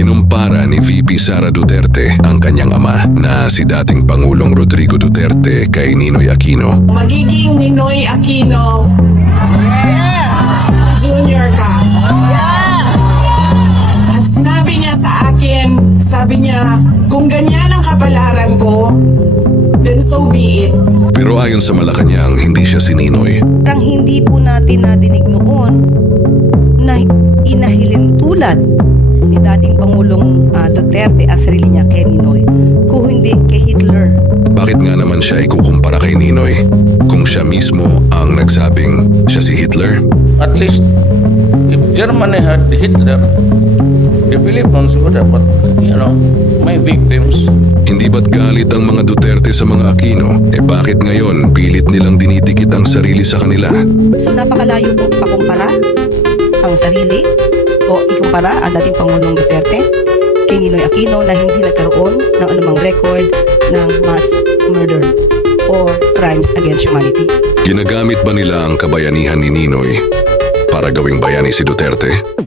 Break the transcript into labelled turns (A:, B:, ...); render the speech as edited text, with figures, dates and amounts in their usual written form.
A: Kinumpara ni VP Sara Duterte ang kanyang ama na si dating Pangulong Rodrigo Duterte kay Ninoy Aquino.
B: Magiging Ninoy Aquino Junior ka. At sinabi niya sa akin, sabi niya, kung ganyan ang kapalaran ko, then so be it.
A: Pero ayon sa Malacanang, hindi siya si Ninoy.
C: Parang hindi po natin nadinig noon na inahilin tulad ni dating Pangulong Duterte ang sarili niya kay Ninoy, kung hindi kay Hitler.
A: Bakit nga naman siya ikukumpara kay Ninoy kung siya mismo ang nagsabing siya si Hitler?
D: At least, if Germany had Hitler, the Philippines would have, may victims.
A: Hindi ba't galit ang mga Duterte sa mga Aquino? Bakit ngayon pilit nilang dinidikit ang sarili sa kanila?
C: So napakalayo po pakumpara ang sarili o ikumpara ang dating Pangulong Duterte kay Ninoy Aquino na hindi nagkaroon ng anumang record ng mass murder or crimes against humanity.
A: Ginagamit ba nila ang kabayanihan ni Ninoy para gawing bayani si Duterte?